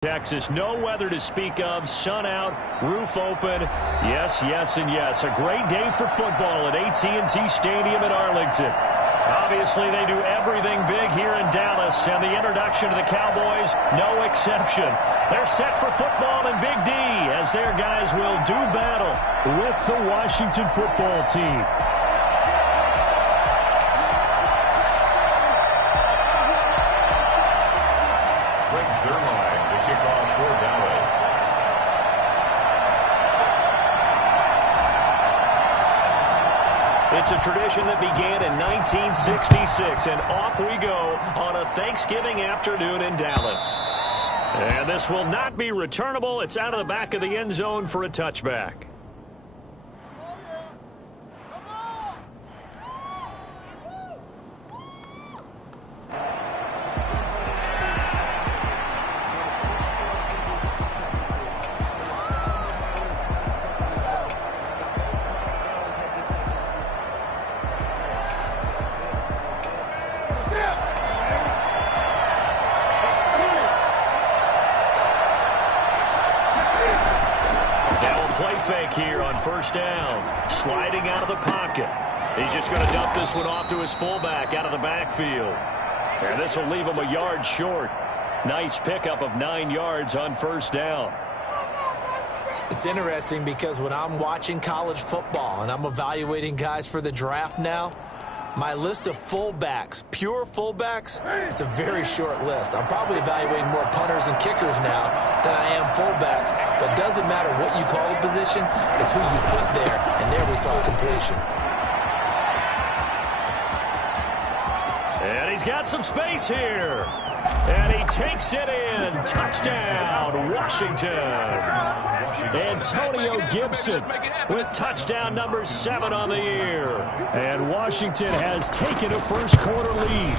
Texas, no weather to speak of, sun out, roof open, yes, yes, and yes. A great day for football at AT&T Stadium in Arlington. Obviously, they do everything big here in Dallas, and the introduction to the Cowboys, no exception. They're set for football in Big D, as their guys will do battle with the Washington football team. It's a tradition that began in 1966, and off we go on a Thanksgiving afternoon in Dallas. And this will not be returnable. It's out of the back of the end zone for a touchback. Fake here on first down. Sliding out of the pocket. He's just going to dump this one off to his fullback out of the backfield. And this will leave him a yard short. Nice pickup of 9 yards on first down. It's interesting because when I'm watching college football and I'm evaluating guys for the draft now, my list of fullbacks, pure fullbacks, it's a very short list. I'm probably evaluating more punters and kickers now than I am fullbacks. But it doesn't matter what you call the position, it's who you put there. And there we saw a completion. And he's got some space here. And he takes it in. Touchdown, Washington. Antonio Gibson with touchdown number 7 on the year. And Washington has taken a first-quarter lead.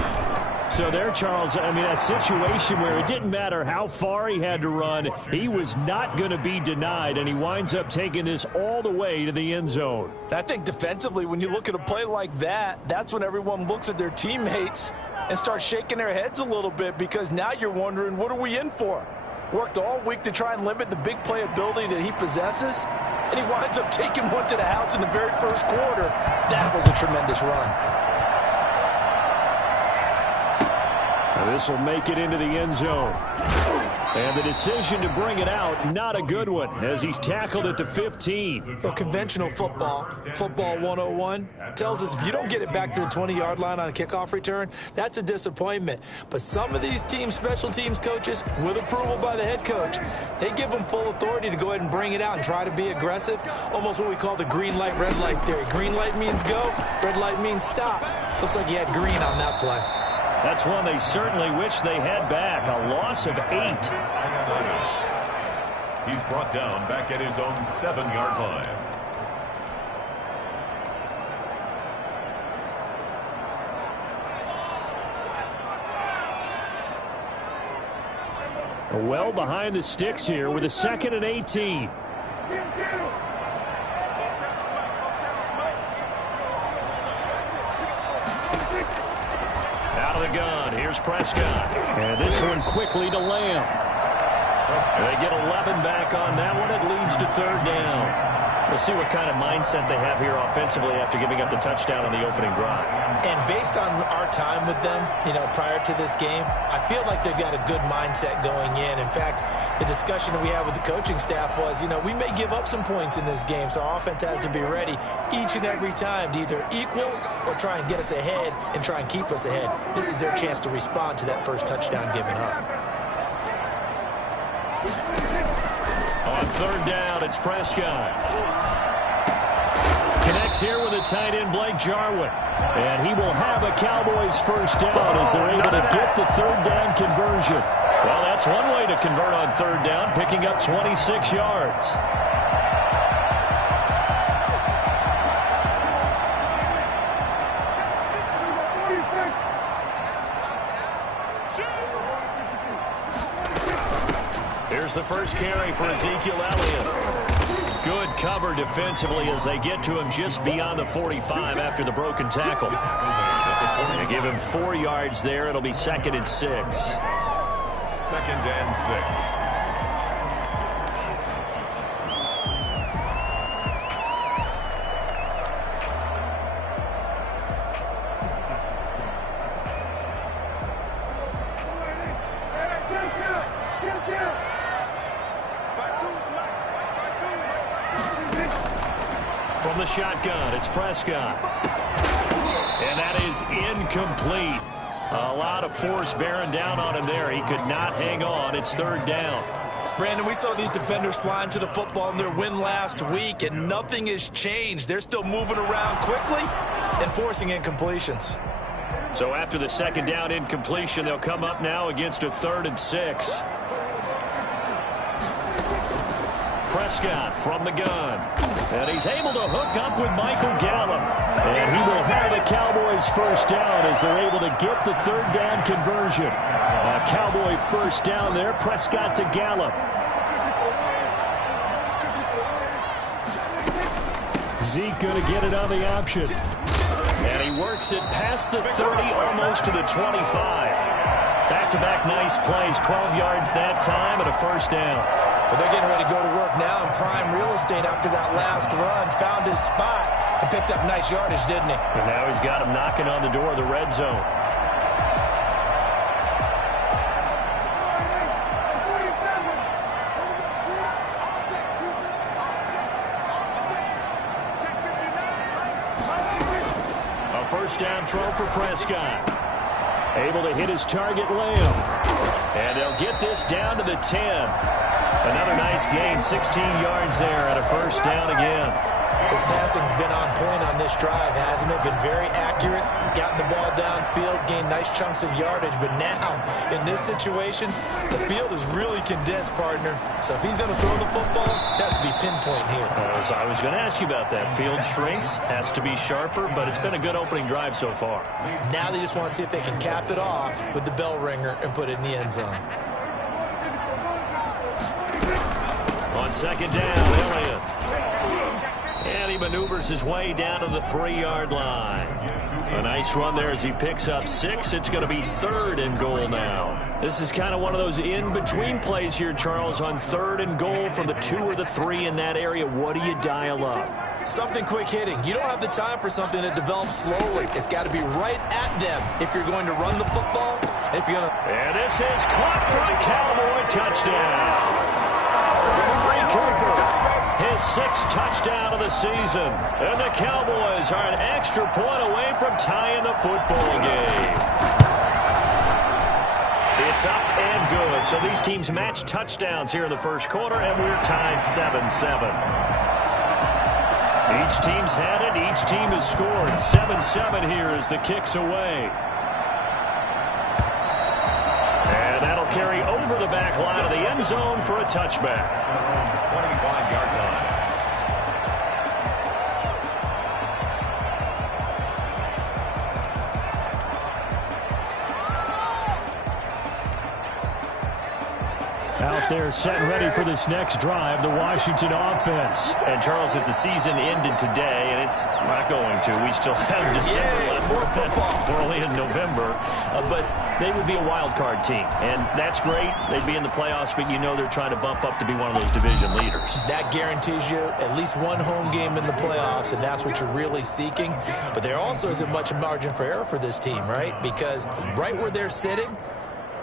So there, Charles, I mean, a situation where it didn't matter how far he had to run, he was not going to be denied, and he winds up taking this all the way to the end zone. I think defensively, when you look at a play like that, that's when everyone looks at their teammates and starts shaking their heads a little bit, because now you're wondering, what are we in for? Worked all week to try and limit the big play ability that he possesses, and he winds up taking one to the house in the very first quarter. That was a tremendous run. This will make it into the end zone. And the decision to bring it out, not a good one, as he's tackled at the 15. Well, conventional football 101, tells us if you don't get it back to the 20-yard line on a kickoff return, that's a disappointment. But some of these team special teams coaches, with approval by the head coach, they give them full authority to go ahead and bring it out and try to be aggressive, almost what we call the green light, red light theory. Green light means go, red light means stop. Looks like he had green on that play. That's one they certainly wish they had back. A loss of 8. He's brought down back at his own 7-yard line. Well behind the sticks here with a 2nd and 18. Out of the gun, here's Prescott. And this one quickly to Lamb. They get 11 back on that one. It leads to 3rd down. We'll see what kind of mindset they have here offensively after giving up the touchdown on the opening drive. And based on our time with them, prior to this game, I feel like they've got a good mindset going in. In fact, the discussion that we had with the coaching staff was, we may give up some points in this game, so our offense has to be ready each and every time to either equal or try and get us ahead and try and keep us ahead. This is their chance to respond to that first touchdown given up. On 3rd down, it's Prescott. Connects here with a tight end, Blake Jarwin. And he will have a Cowboys first down as they're able to get the 3rd down conversion. Well, that's one way to convert on 3rd down, picking up 26 yards. Here's the first carry for Ezekiel Elliott. Good cover defensively as they get to him just beyond the 45 after the broken tackle. They give him 4 yards there. It'll be 2nd and 6. 2nd and 6. the shotgun, it's Prescott. And that is incomplete. A lot of force bearing down on him there. He could not hang on. It's third down. Brandon, we saw these defenders flying to the football in their win last week, and nothing has changed. They're still moving around quickly and forcing incompletions. So after the second down incompletion, they'll come up now against a 3rd and 6. Prescott from the gun. And he's able to hook up with Michael Gallup. And he will have a Cowboys first down as they're able to get the 3rd down conversion. A Cowboy first down there. Prescott to Gallup. Zeke going to get it on the option. And he works it past the 30, almost to the 25. Back-to-back nice plays, 12 yards that time and a first down. But they're getting ready to go to work now in prime real estate after that last run. Found his spot and picked up nice yardage, didn't he? And now he's got him knocking on the door of the red zone. A first down throw for Prescott. Able to hit his target, Lamb. And they'll get this down to the 10. Another nice gain, 16 yards there, and a first down again. His passing's been on point on this drive, hasn't it? Been very accurate, gotten the ball downfield, gained nice chunks of yardage. But now, in this situation, the field is really condensed, partner. So if he's going to throw the football, that would be pinpoint here. I was going to ask you about that. Field shrinks, has to be sharper, but it's been a good opening drive so far. Now they just want to see if they can cap it off with the bell ringer and put it in the end zone. On second down, Elliott. And he maneuvers his way down to the 3-yard line. A nice run there as he picks up 6. It's going to be 3rd and goal now. This is kind of one of those in-between plays here, Charles, on 3rd and goal from the 2 or the 3 in that area. What do you dial up? Something quick hitting. You don't have the time for something that develops slowly. It's got to be right at them if you're going to run the football. And if you're going to... And this is caught for a Cowboy touchdown. Cooper, his 6th touchdown of the season. And the Cowboys are an extra point away from tying the football game. It's up and good. So these teams match touchdowns here in the first quarter, and we're tied 7-7. Each team's had it. Each team has scored. 7-7 here as the kick's away. And that'll carry over the back line of the end zone for a touchback. 25-yard line. Out there set and ready for this next drive, the Washington offense. And Charles, if the season ended today, and it's not going to, we still have December left. More football. We're only in November. But they would be a wild card team. And that's great. They'd be in the playoffs, but you know they're trying to bump up to be one of those division leaders. That guarantees you at least one home game in the playoffs, and that's what you're really seeking. But there also isn't much margin for error for this team, right? Because right where they're sitting,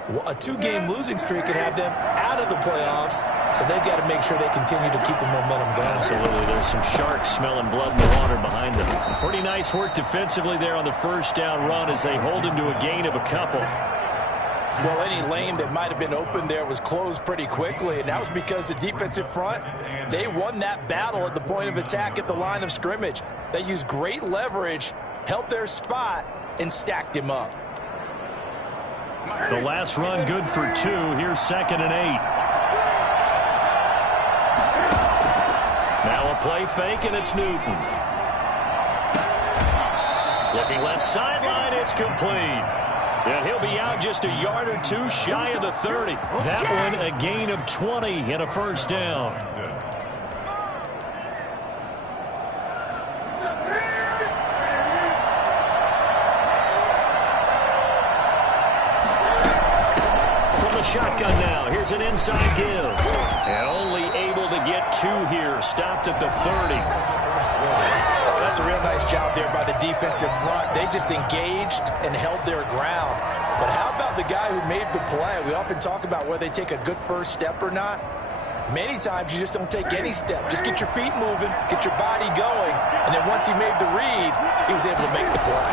a 2-game losing streak could have them out of the playoffs, so they've got to make sure they continue to keep the momentum going. Absolutely. There's some sharks smelling blood in the water behind them. Pretty nice work defensively there on the first down run as they hold him to a gain of a couple. Well, any lane that might have been open there was closed pretty quickly, and that was because the defensive front, they won that battle at the point of attack at the line of scrimmage. They used great leverage, held their spot, and stacked him up. The last run good for 2. Here's 2nd and 8. Now a play fake, and it's Newton. Looking left sideline, it's complete. And he'll be out just a yard or 2 shy of the 30. That one a gain of 20 and a first down. Shotgun now. Here's an inside give. And only able to get 2 here. Stopped at the 30. That's a real nice job there by the defensive front. They just engaged and held their ground. But how about the guy who made the play? We often talk about whether they take a good first step or not. Many times you just don't take any step. Just get your feet moving, get your body going, and then once he made the read, he was able to make the play.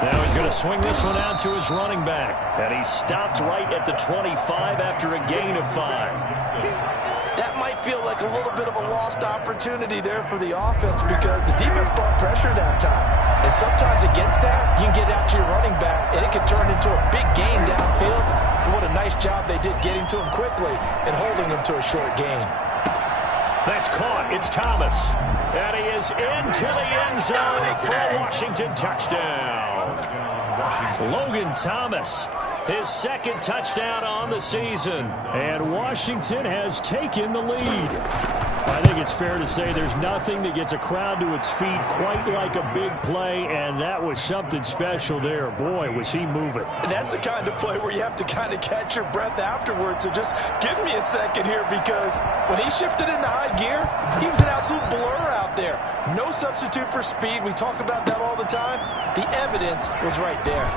Now he's going to swing this one out to his running back. And he stopped right at the 25 after a gain of 5. That might feel like a little bit of a lost opportunity there for the offense because the defense brought pressure that time. And sometimes against that, you can get out to your running back, and it can turn into a big gain downfield. But what a nice job they did getting to him quickly and holding him to a short gain. That's caught. It's Thomas. And he is into the end zone for a Washington touchdown. Logan Thomas, his second touchdown on the season. And Washington has taken the lead. I think it's fair to say there's nothing that gets a crowd to its feet quite like a big play, and that was something special there. Boy, was he moving. And that's the kind of play where you have to kind of catch your breath afterwards. So just give me a second here, because when he shifted into high gear, he was an absolute blur out there. No substitute for speed. We talk about that all the time. The evidence was right there.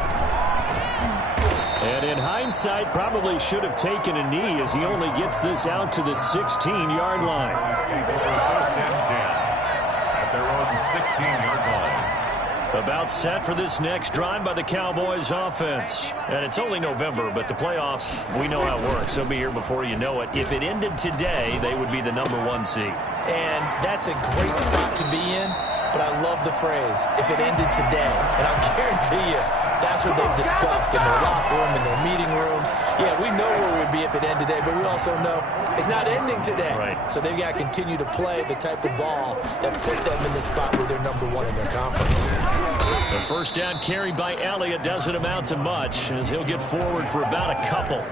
And in hindsight, probably should have taken a knee as he only gets this out to the 16-yard line. First and 10 at their own 16-yard line. About set for this next drive by the Cowboys offense. And it's only November, but the playoffs, we know how it works. They'll be here before you know it. If it ended today, they would be the #1 seed. And that's a great spot to be in, but I love the phrase, if it ended today. And I'll guarantee you, that's what they've discussed in their locker room, in their meeting rooms. Yeah, we know where we'd be if it ended today, but we also know it's not ending today. Right. So they've got to continue to play the type of ball that put them in the spot where they're #1 in their conference. The first down carried by Elliott doesn't amount to much, as he'll get forward for about a couple.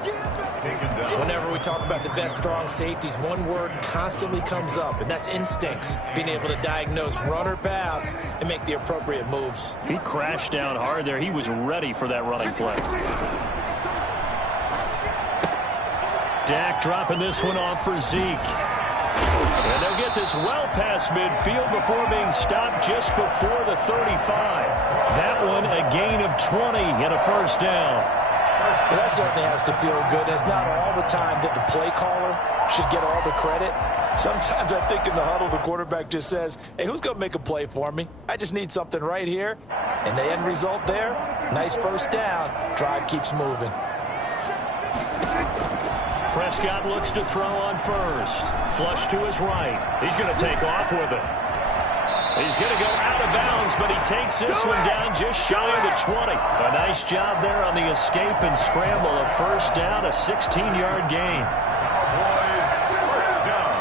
Whenever we talk about the best strong safeties, one word constantly comes up, and that's instincts. Being able to diagnose run or pass and make the appropriate moves. He crashed down hard there. He was ready for that running play. Dak dropping this one off for Zeke. And they'll get this well past midfield before being stopped just before the 35. That one a gain of 20 and a first down. Well, that certainly has to feel good. It's not all the time that the play caller should get all the credit. Sometimes I think in the huddle, the quarterback just says, hey, who's going to make a play for me? I just need something right here. And the end result there, nice first down. Drive keeps moving. Prescott looks to throw on first. Flush to his right. He's going to take off with it. He's going to go out of bounds, but he takes this one down just shy of the 20. A nice job there on the escape and scramble. A first down, a 16-yard gain. Boys, first down.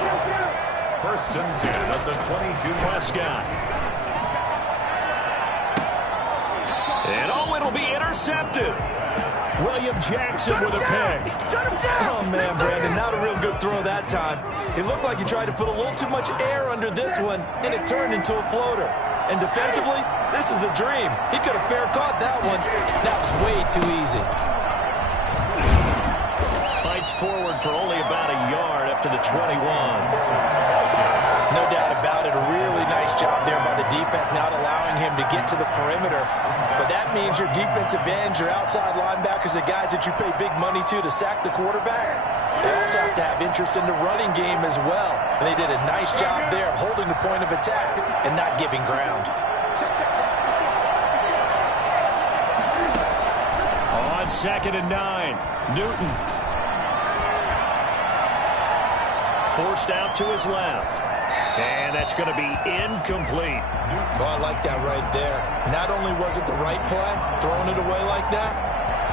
First and 10 at the 22. Prescott. And oh, it'll be intercepted. William Jackson with a pick. Oh, man, Brandon, not a real good throw that time. It looked like he tried to put a little too much air under this one, and it turned into a floater. And defensively, this is a dream. He could have fair caught that one. That was way too easy. Fights forward for only about a yard up to the 21. No doubt about it. A really nice job there by the defense, not allowing him to get to the perimeter. But that means your defensive ends, your outside linebackers, the guys that you pay big money to sack the quarterback, they also have to have interest in the running game as well. And they did a nice job there of holding the point of attack and not giving ground. On 2nd and 9, Newton. Forced out to his left. And that's going to be incomplete. Oh, I like that right there. Not only was it the right play, throwing it away like that,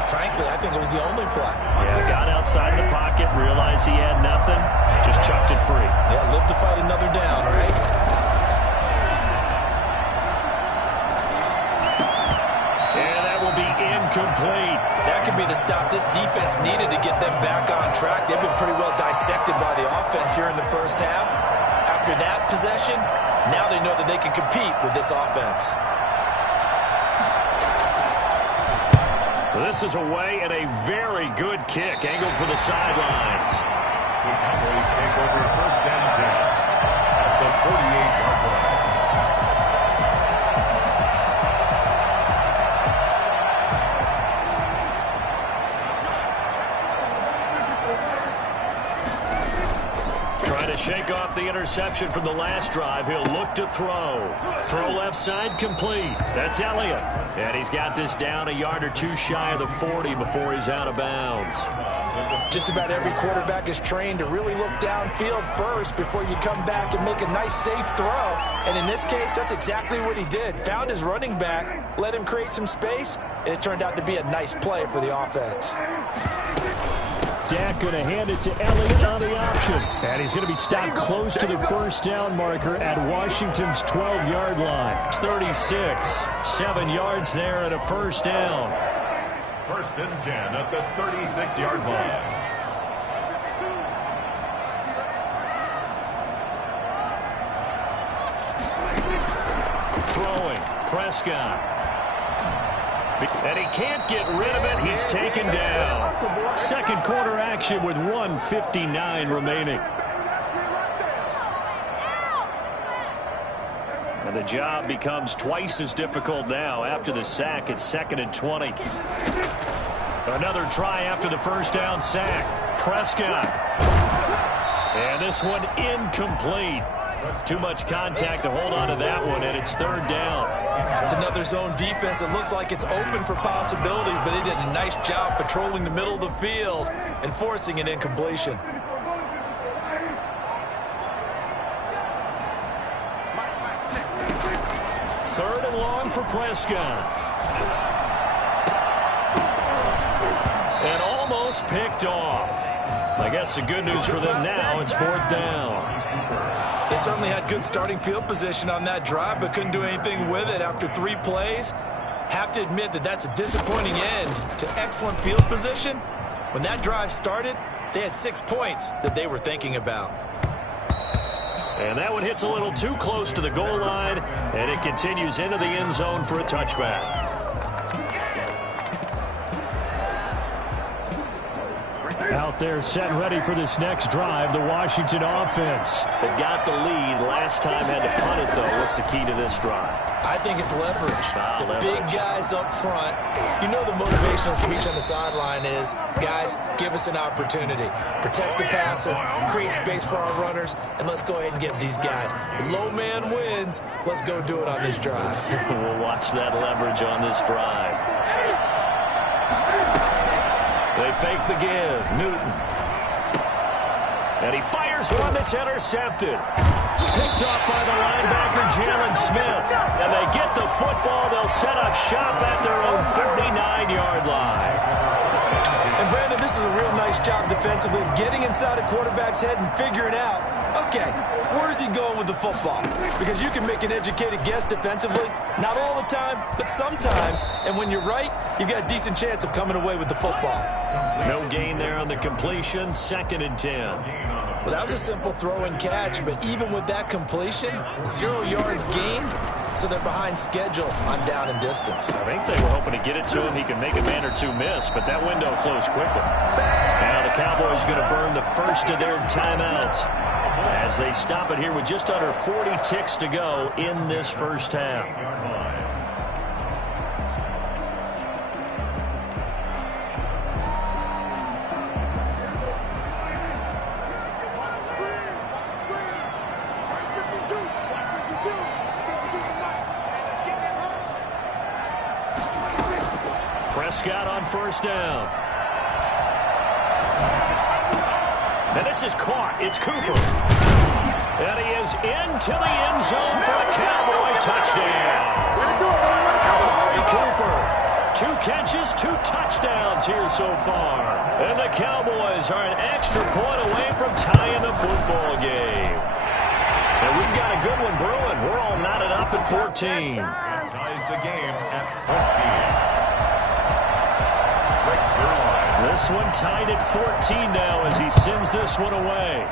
frankly, I think it was the only play. Yeah, got outside of the pocket, realized he had nothing, just chucked it free. Yeah, live to fight another down, right? And that will be incomplete. That could be the stop this defense needed to get them back on track. They've been pretty well dissected by the offense here in the first half. After that possession, now they know that they can compete with this offense. This is away and a very good kick, angled for the sidelines. The Cowboys take over first and 10 at the 48-yard line. To shake off the interception from the last drive, he'll look to throw. Throw left side complete. That's Elliott. And he's got this down a yard or two shy of the 40 before he's out of bounds. Just about every quarterback is trained to really look downfield first before you come back and make a nice, safe throw. And in this case, that's exactly what he did. Found his running back, let him create some space, and it turned out to be a nice play for the offense. Dak going to hand it to Elliott on the option. And he's going to be stopped close to the first down marker at Washington's 12-yard line. It's 36. 7 yards there and a first down. First and 10 at the 36-yard line. Throwing. Prescott. And he can't get rid of it. He's taken down. Second quarter action with 1:59 remaining. And the job becomes twice as difficult now after the sack. It's 2nd and 20. Another try after the first down sack. Prescott. And this one incomplete. Too much contact to hold on to that one, and it's 3rd down. It's another zone defense. It looks like it's open for possibilities, but they did a nice job patrolling the middle of the field and forcing an incompletion. Third and long for Prescott. And almost picked off. I guess the good news for them now, it's 4th down. They certainly had good starting field position on that drive, but couldn't do anything with it after 3 plays. Have to admit that that's a disappointing end to excellent field position. When that drive started, they had 6 points that they were thinking about. And that one hits a little too close to the goal line, and it continues into the end zone for a touchback. Out there set and ready for this next drive, the Washington offense. They've got the lead. Last time had to punt it, though. What's the key to this drive? I think it's leverage. The Leverage. big guys up front. You know the motivational speech on the sideline is, guys, give us an opportunity. Protect the passer, create space for our runners, and let's go ahead and get these guys. Low man wins. Let's go do it on this drive. We'll watch that leverage on this drive. They fake the give. Newton. And he fires one that's intercepted. Picked off by the linebacker, Jalen Smith. And they get the football. They'll set up shop at their own 49-yard line. And Brandon, this is a real nice job defensively of getting inside a quarterback's head and figuring out, okay, where's he going with the football? Because you can make an educated guess defensively. Not all the time, but sometimes. And when you're right, you've got a decent chance of coming away with the football. No gain there on the completion. 2nd and 10. Well, that was a simple throw and catch, but even with that completion, 0 yards gained, so they're behind schedule on down and distance. I think they were hoping to get it to him. He could make a man or two miss, but that window closed quickly. Now the Cowboys going to burn the first of their timeouts as they stop it here with just under 40 ticks to go in this first half. Prescott on first down. And this is caught. It's Cooper. And he is into the end zone for a Cowboy touchdown. Cooper, 2 catches, 2 touchdowns here so far. And the Cowboys are an extra point away from tying the football game. And we've got a good one brewing. We're all knotted up at 14. Ties the game at 14. This one tied at 14 now as he sends this one away.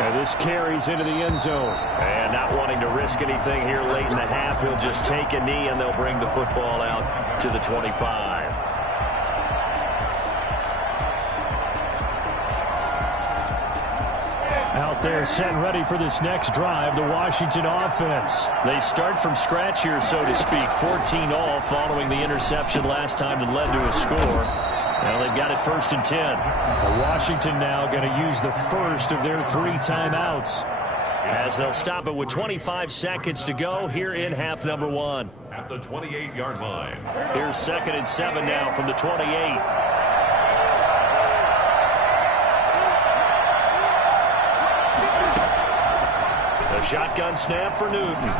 And this carries into the end zone. And not wanting to risk anything here late in the half, he'll just take a knee and they'll bring the football out to the 25. Out there set and ready for this next drive, the Washington offense. They start from scratch here, so to speak. 14 all following the interception last time that led to a score. Well, they've got it 1st and 10. Washington now going to use the first of their 3 timeouts, as they'll stop it with 25 seconds to go here in half number 1. At the 28-yard line. Here's 2nd and 7 now from the 28. A shotgun snap for Newton.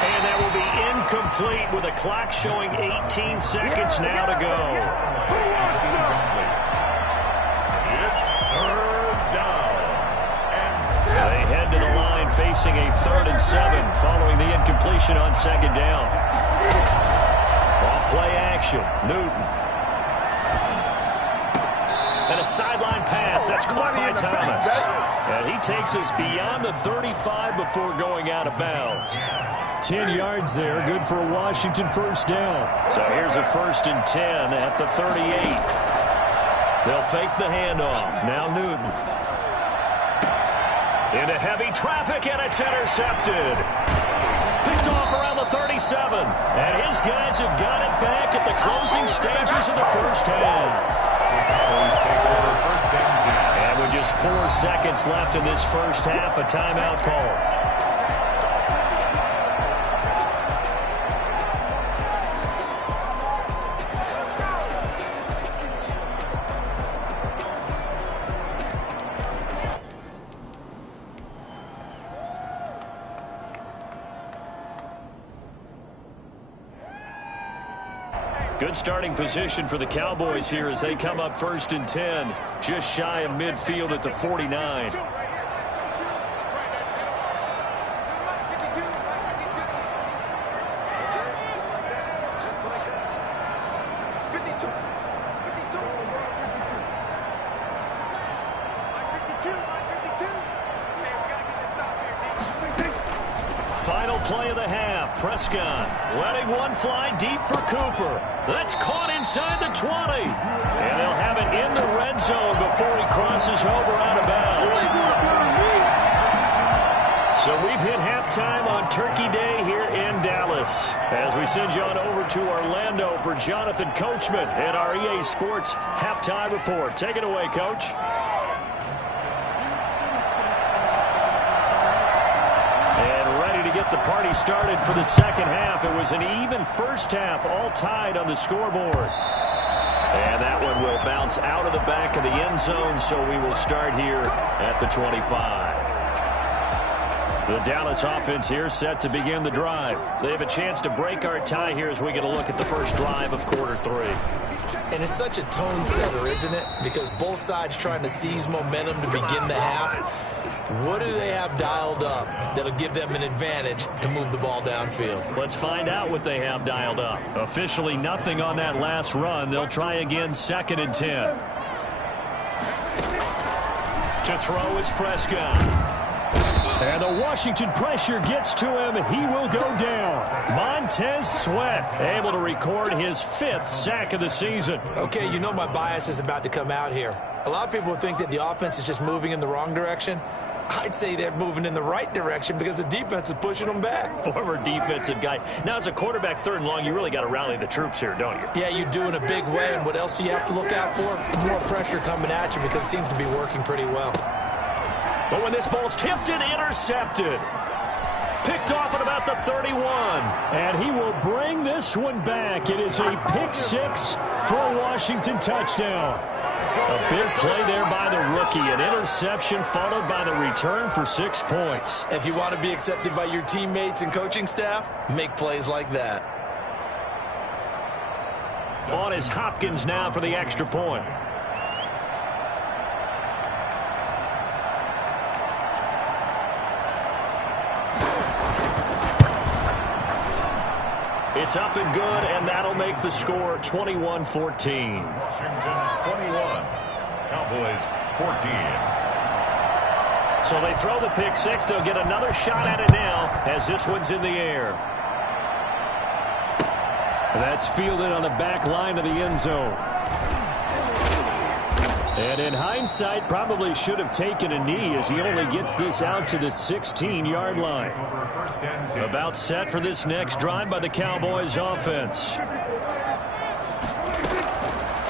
And that will be incomplete with a clock showing 18 seconds now to go. It's 3rd down. They head to the line facing a 3rd and 7 following the incompletion on 2nd down. Off play action. Newton. And a sideline pass. That's caught by Thomas. And he takes us beyond the 35 before going out of bounds. 10 yards there, good for a Washington 1st down. So here's a 1st and 10 at the 38. They'll fake the handoff. Now Newton. Into heavy traffic, and it's intercepted. Picked off around the 37. And his guys have got it back at the closing stages of the 1st half. And with just 4 seconds left in this 1st half, a timeout call. Good starting position for the Cowboys here as they come up 1st and 10, just shy of midfield at the 49. Final play of the half. Prescott letting one fly deep for Cooper. That's caught inside the 20. And they'll have it in the red zone before he crosses over out of bounds. So we've hit halftime on Turkey Day here in Dallas. As we send you on over to Orlando for Jonathan Coachman at our EA Sports Halftime Report. Take it away, Coach. Get the party started for the 2nd half. It was an even 1st half, all tied on the scoreboard. And that one will bounce out of the back of the end zone, so we will start here at the 25. The Dallas offense here set to begin the drive. They have a chance to break our tie here as we get a look at the first drive of quarter 3. And it's such a tone setter, isn't it? Because both sides trying to seize momentum to begin the half. What do they have dialed up that'll give them an advantage to move the ball downfield? Let's find out what they have dialed up. Officially nothing on that last run. They'll try again 2nd and 10. To throw is Prescott. And the Washington pressure gets to him. He will go down. Montez Sweat able to record his 5th sack of the season. Okay, you know my bias is about to come out here. A lot of people think that the offense is just moving in the wrong direction. I'd say they're moving in the right direction because the defense is pushing them back. Former defensive guy. Now, as a quarterback 3rd and long, you really got to rally the troops here, don't you? Yeah, you do in a big way. And what else do you have to look out for? More pressure coming at you because it seems to be working pretty well. But when this ball's tipped and intercepted. Picked off at about the 31. And he will bring this one back. It is a pick 6 for a Washington touchdown. A big play there by the rookie. An interception followed by the return for 6 points. If you want to be accepted by your teammates and coaching staff, make plays like that. On is Hopkins now for the extra point. It's up and good, and that'll make the score 21-14. Washington 21, Cowboys 14. So they throw the pick 6. They'll get another shot at it now as this one's in the air. That's fielded on the back line of the end zone. And in hindsight, probably should have taken a knee as he only gets this out to the 16-yard line. About set for this next drive by the Cowboys offense.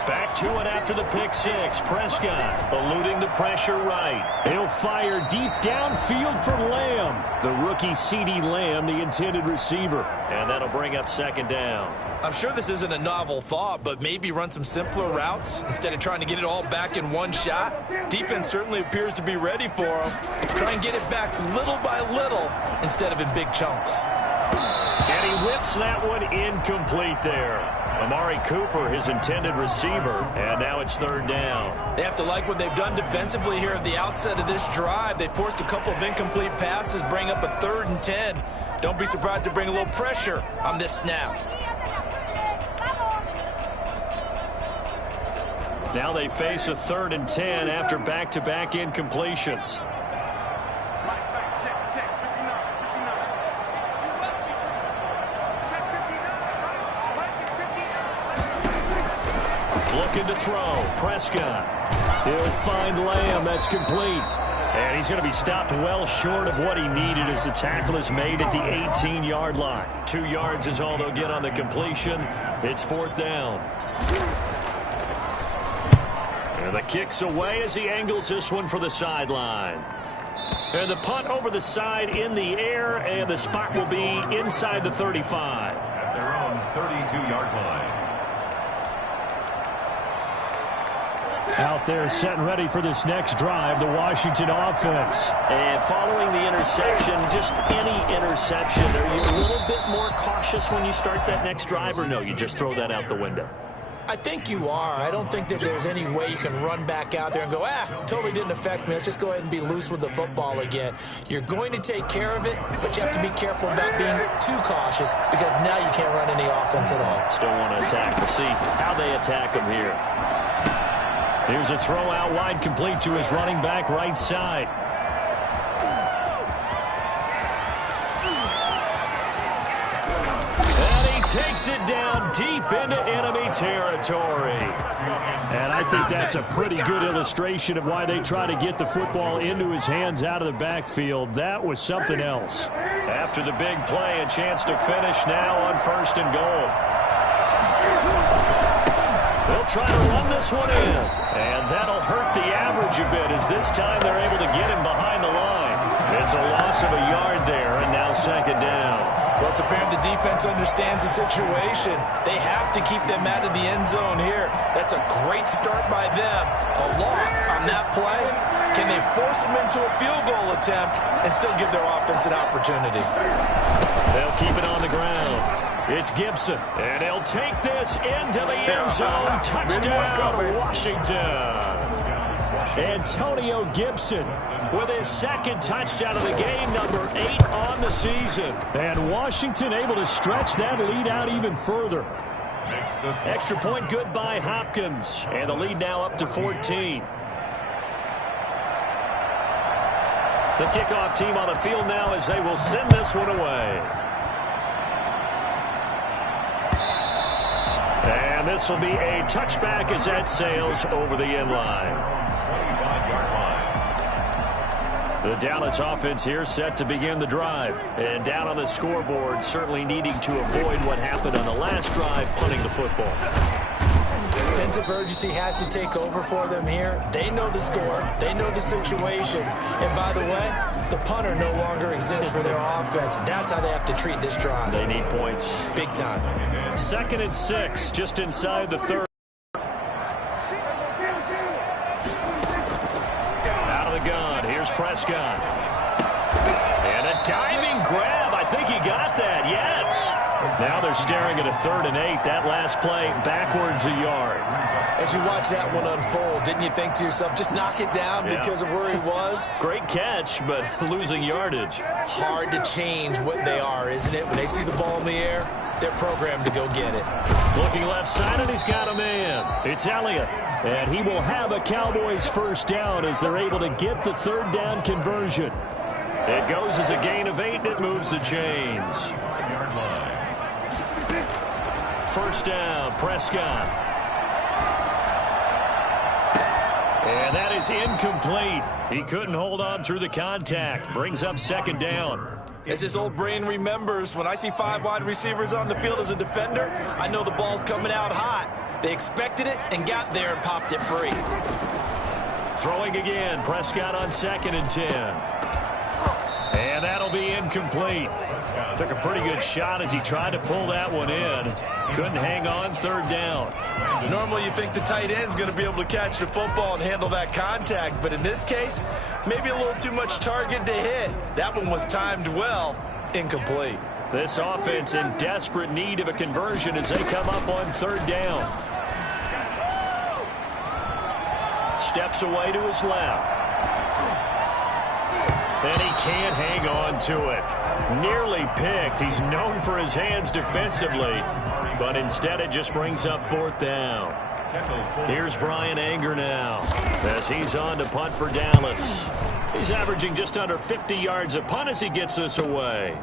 Back to it after the pick six. Prescott eluding the pressure right. He'll fire deep downfield for Lamb. The rookie CeeDee Lamb, the intended receiver. And that'll bring up second down. I'm sure this isn't a novel thought, but maybe run some simpler routes instead of trying to get it all back in one shot. Defense certainly appears to be ready for him. Try and get it back little by little instead of in big chunks. And he whips that one incomplete there. Amari Cooper, his intended receiver, and now it's third down. They have to like what they've done defensively here at the outset of this drive. They forced a couple of incomplete passes, bring up a 3rd and 10. Don't be surprised to bring a little pressure on this snap. Now they face a 3rd and 10 after back-to-back incompletions. Looking to throw. Prescott. He'll find Lamb. That's complete. And he's going to be stopped well short of what he needed as the tackle is made at the 18-yard line. 2 yards is all they'll get on the completion. It's 4th down. And the kick's away as he angles this one for the sideline. And the punt over the side in the air, and the spot will be inside the 35. At their own 32-yard line. Out there set and ready for this next drive, the Washington offense. And following the interception, just any interception, are you a little bit more cautious when you start that next drive, or no, you just throw that out the window? I think you are. I don't think that there's any way you can run back out there and go, totally didn't affect me. Let's just go ahead and be loose with the football again. You're going to take care of it, but you have to be careful about being too cautious because now you can't run any offense at all. Still want to attack. We'll see how they attack him here. Here's a throw out wide, complete to his running back right side. And he takes it down deep into enemy territory. And I think that's a pretty good illustration of why they try to get the football into his hands out of the backfield. That was something else. After the big play, a chance to finish now on 1st and goal. They'll try to run this one in, and that'll hurt the average a bit as this time they're able to get him behind the line. It's a loss of a yard there, and now 2nd down. Well, it's apparent the defense understands the situation. They have to keep them out of the end zone here. That's a great start by them. A loss on that play. Can they force them into a field goal attempt and still give their offense an opportunity? They'll keep it on the ground. It's Gibson, and he'll take this into the end zone. Touchdown, Washington. Antonio Gibson with his 2nd touchdown of the game, number 8 on the season. And Washington able to stretch that lead out even further. Extra point good by Hopkins, and the lead now up to 14. The kickoff team on the field now as they will send this one away. And this will be a touchback as that sails over the end line. 25-yard line. The Dallas offense here set to begin the drive. And down on the scoreboard, certainly needing to avoid what happened on the last drive, punting the football. Sense of urgency has to take over for them here. They know the score. They know the situation. And by the way, the punter no longer exists for their offense. That's how they have to treat this drive. They need points. Big time. 2nd and 6, just inside the 3rd. Out of the gun, here's Prescott. And a diving grab. I think he got that, yes. Now they're staring at a 3rd and 8. That last play, backwards a yard. As you watch that one unfold, didn't you think to yourself, just knock it down because of where he was? Great catch, but losing yardage. Hard to change what they are, isn't it? When they see the ball in the air, they're programmed to go get it. Looking left side, and he's got a man. It's Elliott. And he will have a Cowboys 1st down as they're able to get the 3rd down conversion. It goes as a gain of 8, and it moves the chains. 5-yard line. 1st down, Prescott. And that is incomplete. He couldn't hold on through the contact. Brings up second down. As his old brain remembers, when I see 5 wide receivers on the field as a defender, I know the ball's coming out hot. They expected it and got there and popped it free. Throwing again. Prescott on 2nd and 10. And that'll be incomplete. Took a pretty good shot as he tried to pull that one in. Couldn't hang on, 3rd down. Normally you think the tight end's going to be able to catch the football and handle that contact, but in this case, maybe a little too much target to hit. That one was timed well, incomplete. This offense in desperate need of a conversion as they come up on 3rd down. Steps away to his left. And he can't hang on to it. Nearly picked. He's known for his hands defensively, but instead it just brings up 4th down. Here's Brian Anger now as he's on to punt for Dallas. He's averaging just under 50 yards a punt as he gets this away.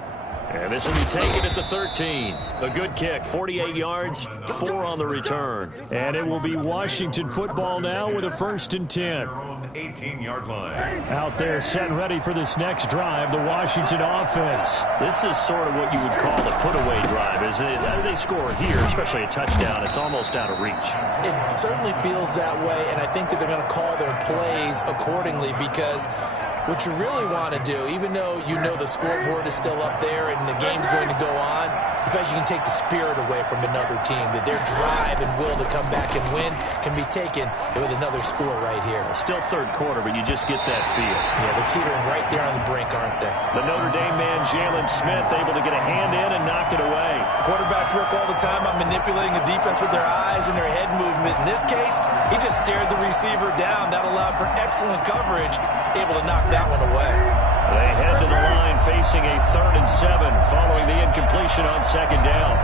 And this will be taken at the 13. A good kick, 48 yards, 4 on the return. And it will be Washington football now with a 1st and 10. 18-yard line. Out there set ready for this next drive, the Washington offense. This is sort of what you would call a put-away drive. As they score here, especially a touchdown, it's almost out of reach. It certainly feels that way, and I think that they're going to call their plays accordingly because what you really want to do, even though you know the scoreboard is still up there and the game's going to go on, in fact, you can take the spirit away from another team, that their drive and will to come back and win can be taken with another score right here. Still 3rd quarter, but you just get that feel. Yeah, they're teetering right there on the brink, aren't they? The Notre Dame man, Jalen Smith, able to get a hand in and knock it away. Quarterbacks work all the time on manipulating the defense with their eyes and their head movement. In this case, he just stared the receiver down. That allowed for excellent coverage, able to knock that one away. They head to the line facing a 3rd and 7 following the incompletion on 2nd down.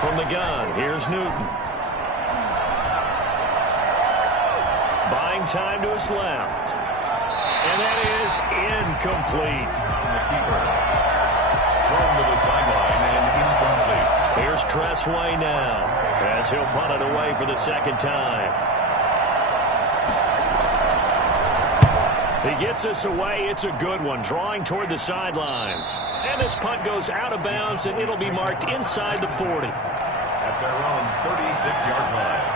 From the gun, here's Newton. Buying time to his left. And that is incomplete. Thrown to the sideline and incomplete. Here's Tressway now as he'll punt it away for the 2nd time. He gets this away. It's a good one, drawing toward the sidelines. And this punt goes out of bounds, and it'll be marked inside the 40. At their own 36-yard line.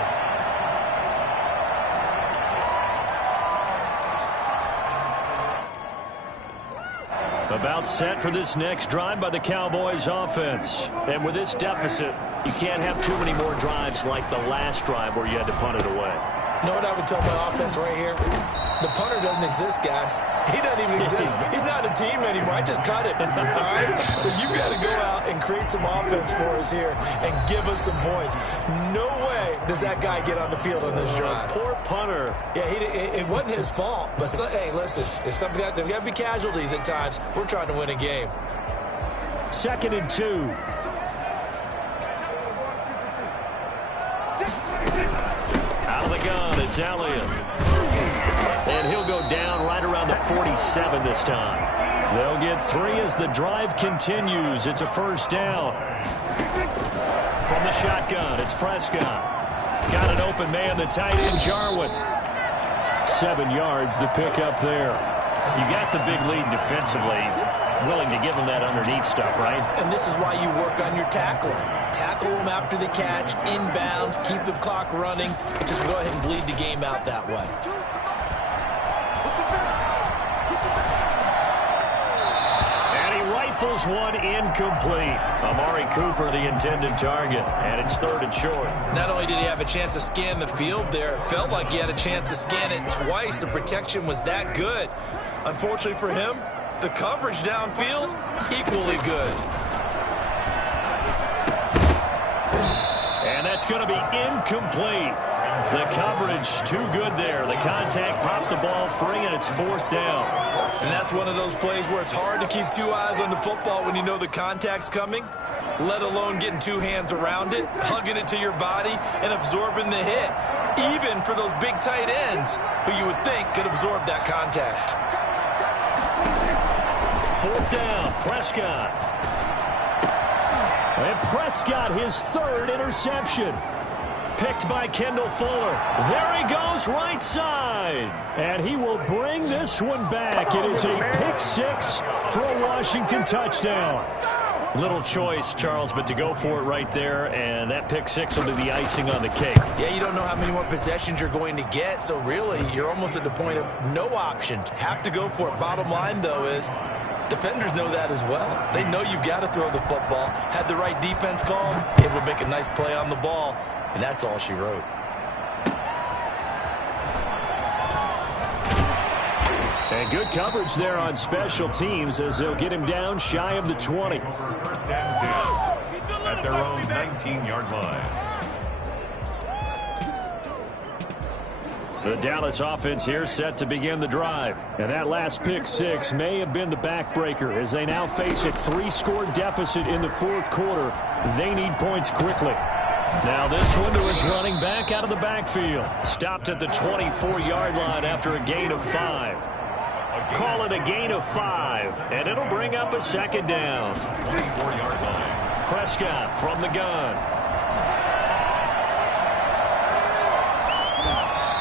About set for this next drive by the Cowboys offense. And with this deficit, you can't have too many more drives like the last drive where you had to punt it away. You know what I would tell my offense right here? The punter doesn't exist, guys. He doesn't even exist. He's not a team anymore. I just cut him. All right? So you've got to go out and create some offense for us here and give us some points. No way does that guy get on the field on this drive. Poor punter. Yeah, it wasn't his fault. But, hey, listen, there's got to be casualties at times. We're trying to win a game. 2nd and 2. Out of the gun, it's Elliott. And he'll go down right around the 47 this time. They'll get 3 as the drive continues. It's a 1st down. From the shotgun, it's Prescott. Got an open man, the tight end, Jarwin. 7 yards, the pickup there. You got the big lead defensively. Willing to give them that underneath stuff, right? And this is why you work on your tackling. Tackle them after the catch, inbounds, keep the clock running. Just go ahead and bleed the game out that way. And he rifles one incomplete. Amari Cooper, the intended target. And it's 3rd and short. Not only did he have a chance to scan the field there, it felt like he had a chance to scan it twice. The protection was that good. Unfortunately for him, the coverage downfield, equally good. And that's going to be incomplete. The coverage too good there. The contact popped the ball free, and it's 4th down. And that's one of those plays where it's hard to keep 2 eyes on the football when you know the contact's coming, let alone getting 2 hands around it, hugging it to your body, and absorbing the hit, even for those big tight ends who you would think could absorb that contact. 4th down, Prescott. And Prescott, his third interception. Picked by Kendall Fuller. There he goes, right side. And he will bring this one back. It is a pick six for a Washington touchdown. Little choice, Charles, but to go for it right there, and that pick six will be the icing on the cake. Yeah, you don't know how many more possessions you're going to get, so really you're almost at the point of no option. Have to go for it. Bottom line, though, is defenders know that as well. They know you've got to throw the football. Had the right defense called, able to make a nice play on the ball, and that's all she wrote. And good coverage there on special teams as they'll get him down shy of the 20. First and 10 at their own 19-yard line. The Dallas offense here set to begin the drive. And that last pick six may have been the backbreaker as they now face a 3-score deficit in the fourth quarter. They need points quickly. Now this one to his running back out of the backfield. Stopped at the 24-yard line after a gain of 5. Call it a gain of 5, and it'll bring up a second down. 24-yard line. Prescott from the gun.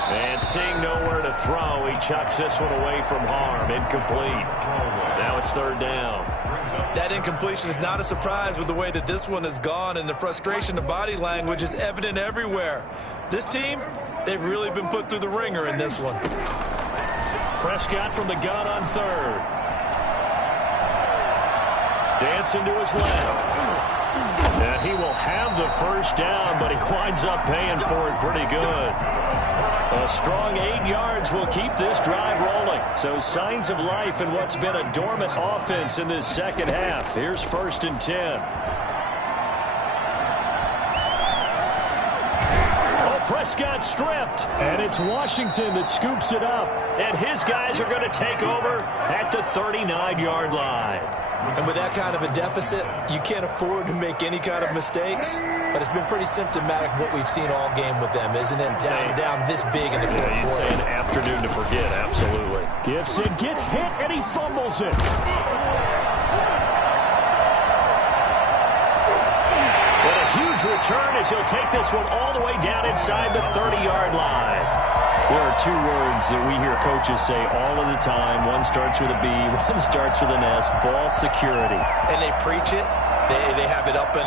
And seeing nowhere to throw, he chucks this one away from harm. Incomplete. Now it's third down. That incompletion is not a surprise with the way that this one has gone, and the frustration of body language is evident everywhere. This team, they've really been put through the ringer in this one. Prescott from the gun on third. Dancing to his left. And he will have the first down, but he winds up paying for it pretty good. A strong 8 yards will keep this drive rolling. So signs of life in what's been a dormant offense in this second half. Here's first and 10. Prescott stripped, and it's Washington that scoops it up. And his guys are going to take over at the 39-yard line. And with that kind of a deficit, you can't afford to make any kind of mistakes. But it's been pretty symptomatic of what we've seen all game with them, isn't it? Down this big in the fourth quarter. You'd say an afternoon to forget, absolutely. Gibson gets hit, and he fumbles it. Huge return as he'll take this one all the way down inside the 30-yard line. There are two words that we hear coaches say all of the time. One starts with a B, one starts with an S, ball security. And they preach it. They have it up in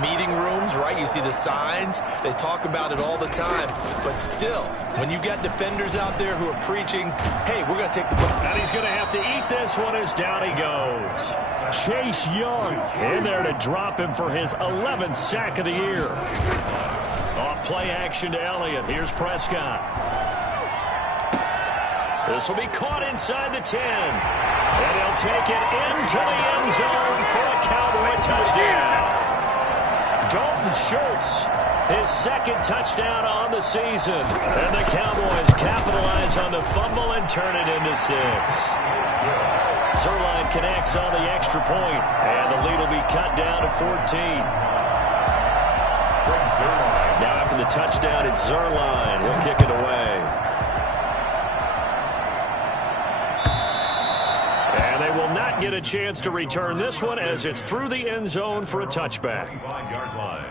meeting rooms, right? You see the signs. They talk about it all the time. But still, when you got defenders out there who are preaching, hey, we're going to take the ball. And he's going to have to eat this one as down he goes. Chase Young in there to drop him for his 11th sack of the year. Off play action to Elliott. Here's Prescott. This will be caught inside the 10. And he'll take it into the end zone for a Cowboy touchdown. Dalton Schultz, his second touchdown on the season. And the Cowboys capitalize on the fumble and turn it into 6. Zerline connects on the extra point, and the lead will be cut down to 14. Now after the touchdown, it's Zerline. He'll kick it away. And they will not get a chance to return this one as it's through the end zone for a touchback. 25-yard line.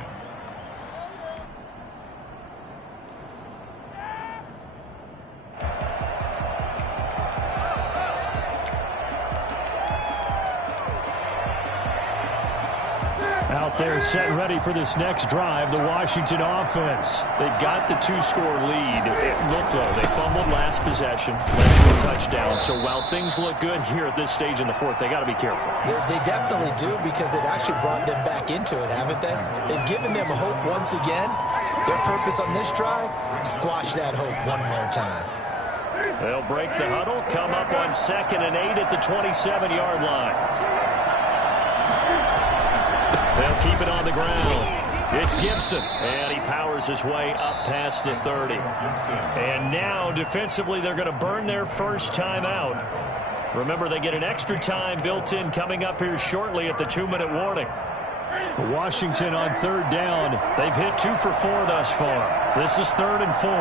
Out there set and ready for this next drive, the Washington offense. They've got the 2-score lead. Look, though, they fumbled last possession, led to a touchdown. So while things look good here at this stage in the fourth, they got to be careful. They definitely do because they've actually brought them back into it, haven't they? They've given them hope once again. Their purpose on this drive, squash that hope one more time. They'll break the huddle, come up on 2nd and 8 at the 27-yard line. They'll keep it on the ground. It's Gibson, and he powers his way up past the 30. And now, defensively, they're going to burn their first time out. Remember, they get an extra time built in coming up here shortly at the 2-minute warning. Washington on third down. They've hit 2 for 4 thus far. This is 3rd and 4.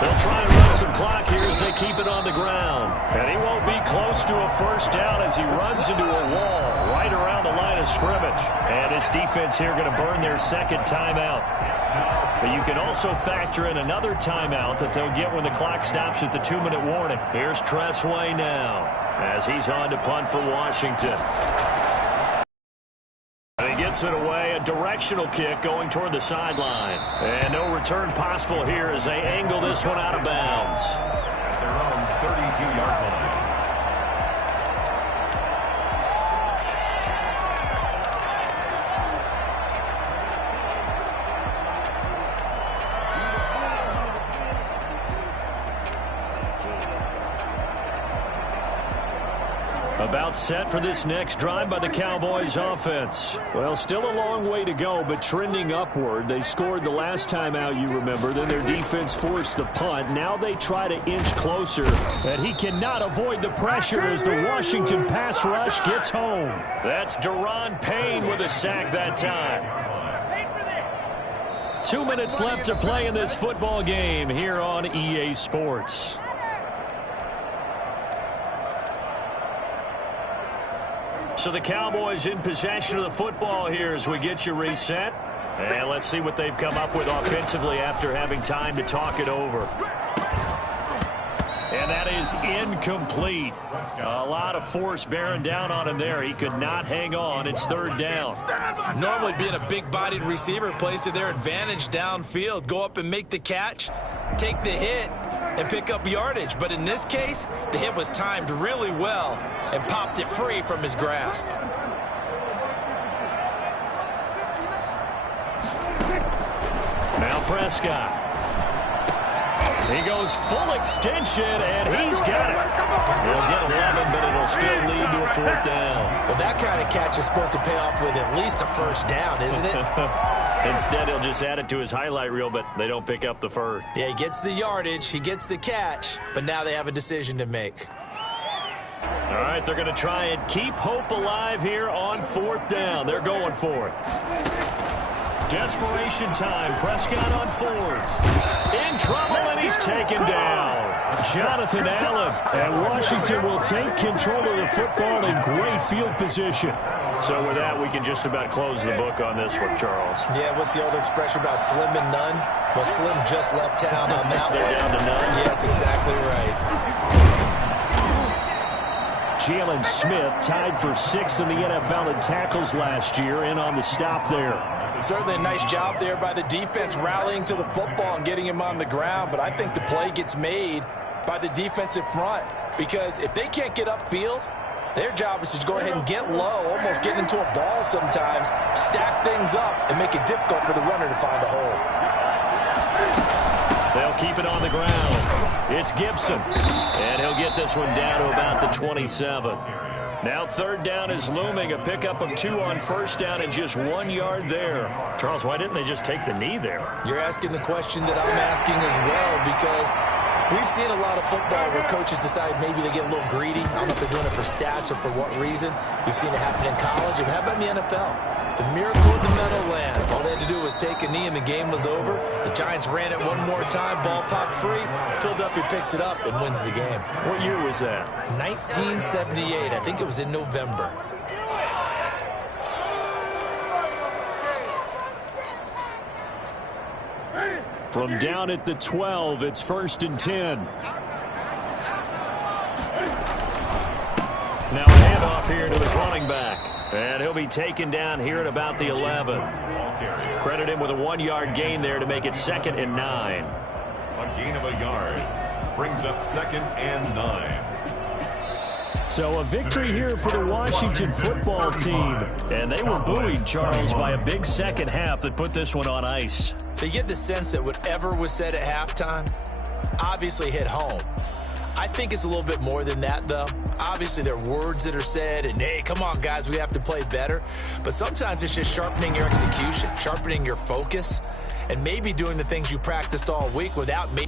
They'll try and run some clock here as they keep it on the ground. And he won't be close to a first down as he runs into a wall right around the line of scrimmage. And his defense here going to burn their second timeout. But you can also factor in another timeout that they'll get when the clock stops at the 2-minute warning. Here's Tressway now as he's on to punt for Washington. And he gets it away, a directional kick going toward the sideline. And no return possible here as they angle this one out of bounds. At their own 32-yard line. About set for this next drive by the Cowboys offense. Well, still a long way to go, but trending upward. They scored the last time out, you remember. Then their defense forced the punt. Now they try to inch closer. And he cannot avoid the pressure as the Washington pass rush gets home. That's Deron Payne with a sack that time. 2 minutes left to play in this football game here on EA Sports. So the Cowboys in possession of the football here as we get you reset. And let's see what they've come up with offensively after having time to talk it over. And that is incomplete. A lot of force bearing down on him there. He could not hang on. It's third down. Normally being a big-bodied receiver plays to their advantage downfield. Go up and make the catch, take the hit, and pick up yardage. But in this case, the hit was timed really well and popped it free from his grasp. Now Prescott. He goes full extension, and he's got it. He'll get 11, but it'll still lead to a fourth down. Well, that kind of catch is supposed to pay off with at least a first down, isn't it? Instead, he'll just add it to his highlight reel, but they don't pick up the first. Yeah, he gets the yardage, he gets the catch, but now they have a decision to make. All right, they're going to try and keep hope alive here on fourth down. They're going for it. Desperation time. Prescott on fourth. In trouble, and he's taken down. Jonathan Allen. And Washington will take control of the football in great field position. So with that, we can just about close the book on this one, Charles. Yeah, what's the old expression about slim and none? Well, Slim just left town on that one. They're down to none. Yes, exactly right. Jalen Smith tied for 6th in the NFL in tackles last year, in on the stop there. Certainly a nice job there by the defense rallying to the football and getting him on the ground, but I think the play gets made by the defensive front because if they can't get upfield, their job is to go ahead and get low, almost get into a ball sometimes, stack things up, and make it difficult for the runner to find a hole. They'll keep it on the ground. It's Gibson, and he'll get this one down to about the 27. Now third down is looming, a pickup of 2 on first down and just 1 yard there. Charles, why didn't they just take the knee there? You're asking the question that I'm asking as well because we've seen a lot of football where coaches decide maybe they get a little greedy. I don't know if they're doing it for stats or for what reason. We've seen it happen in college. And how about in the NFL? The miracle of the Meadowlands. All they had to do was take a knee and the game was over. The Giants ran it one more time. Ball popped free. Philadelphia picks it up and wins the game. What year was that? 1978. I think it was in November. From down at the 12, it's 1st and 10. Now a handoff here to his running back. And he'll be taken down here at about the 11. Credit him with a 1 yard gain there to make it 2nd and 9. A gain of a yard brings up 2nd and 9. So a victory here for the Washington football team. And they were buoyed, Charles, by a big second half that put this one on ice. So you get the sense that whatever was said at halftime obviously hit home. I think it's a little bit more than that, though. Obviously, there are words that are said, and, hey, come on, guys, we have to play better. But sometimes it's just sharpening your execution, sharpening your focus, and maybe doing the things you practiced all week without me.